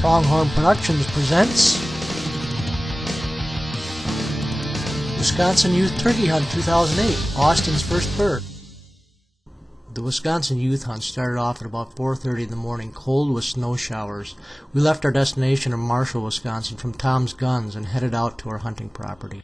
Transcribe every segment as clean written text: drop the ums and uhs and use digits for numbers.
Pronghorn Productions presents Wisconsin Youth Turkey Hunt 2008, Austin's first bird. The Wisconsin Youth Hunt started off at about 4:30 in the morning, cold with snow showers. We left our destination of Marshall, Wisconsin from Tom's Guns and headed out to our hunting property.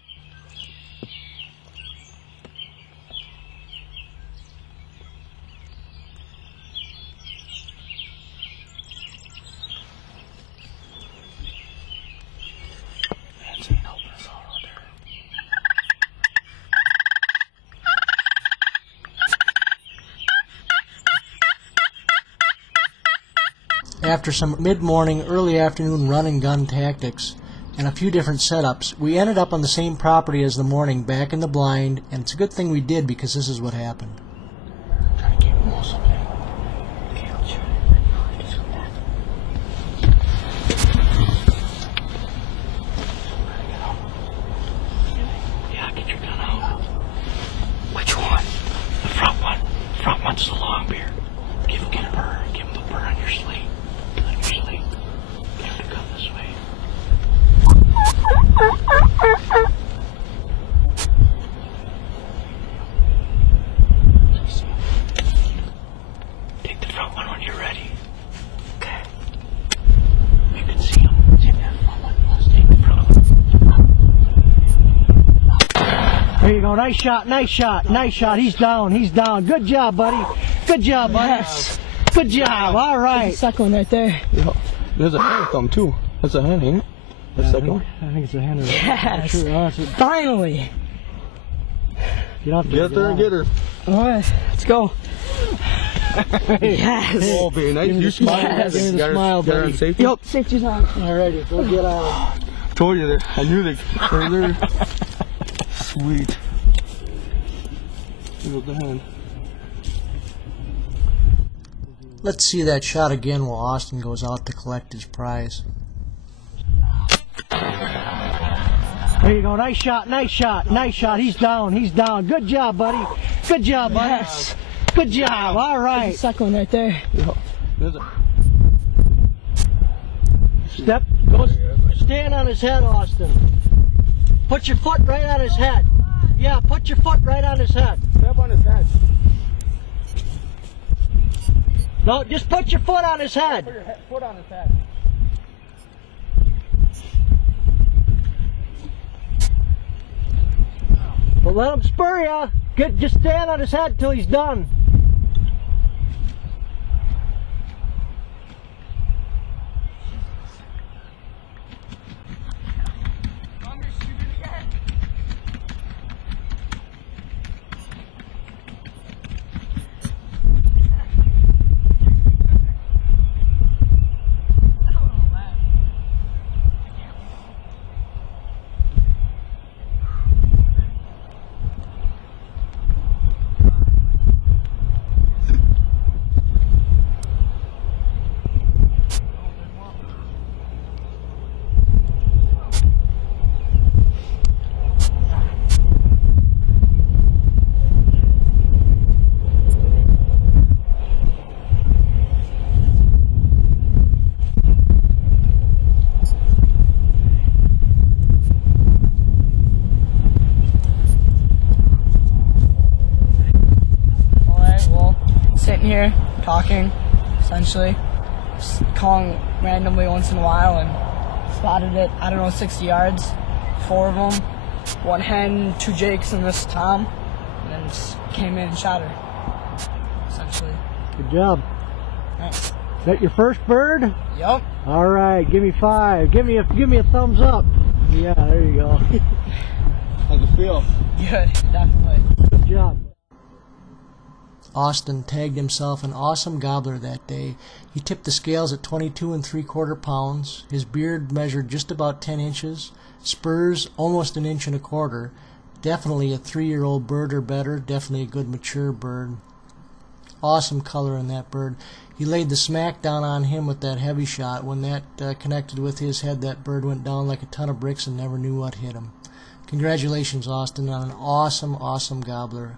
After some mid-morning, early afternoon run and gun tactics and a few different setups, we ended up on the same property as the morning, back in the blind, and it's a good thing we did because this is what happened. Yeah, get your gun out. Which one? The front one. The front one's the long beard. Give him a burr. Give him the burr on your sleeve. Get him to come this way. Take the front one when you're ready. Okay. You can see him. Take that front one. Let's take the front one. There you go. Nice shot, nice shot, nice shot. He's down, he's down. Good job, buddy. Good job, buddy. Yes. Good job. All right. There's a second one right there. Yeah. There's a hen come too. That's a hen, ain't it? The second one. I think it's a hen. Yes. Sure. Finally. Get out there. Get there and get her. All right, let's go. Yes. Oh, very nice. You smile. Yes. Give me the Got her- smile, got her on buddy. safety. Yup, safety's on. All righty. Go get out. Told you that. I knew they were there. Sweet. Here goes the hen. Let's see that shot again while Austin goes out to collect his prize. There you go. Nice shot, nice shot, nice shot. He's down, he's down. Good job, buddy. Good job, buddy. Yes. Good job. All There's right. a second one right there. Yeah. There's a. Step. Go. Stand on his head, Austin. Put your foot right on his head. Yeah, put your foot right on his head. Step on his head. No, just put your foot on his head. Put your foot on his head. But let him spur ya. Just stand on his head till he's done. Sitting here, talking, essentially, just calling randomly once in a while, and spotted it, I don't know, 60 yards, 4 of them, 1 hen, 2 jakes, and this Tom, and then just came in and shot her, essentially. Good job. Thanks. Is that your first bird? Yup. All right, give me 5. Give me a thumbs up. Yeah, there you go. How's it feel? Good, definitely. Good job. Austin tagged himself an awesome gobbler that day. He tipped the scales at 22 3/4 pounds. His beard measured just about 10 inches. Spurs almost 1 1/4 inches. Definitely a 3-year-old bird or better. Definitely a good mature bird. Awesome color in that bird. He laid the smack down on him with that heavy shot. When that connected with his head, that bird went down like a ton of bricks and never knew what hit him. Congratulations, Austin, on an awesome, awesome gobbler.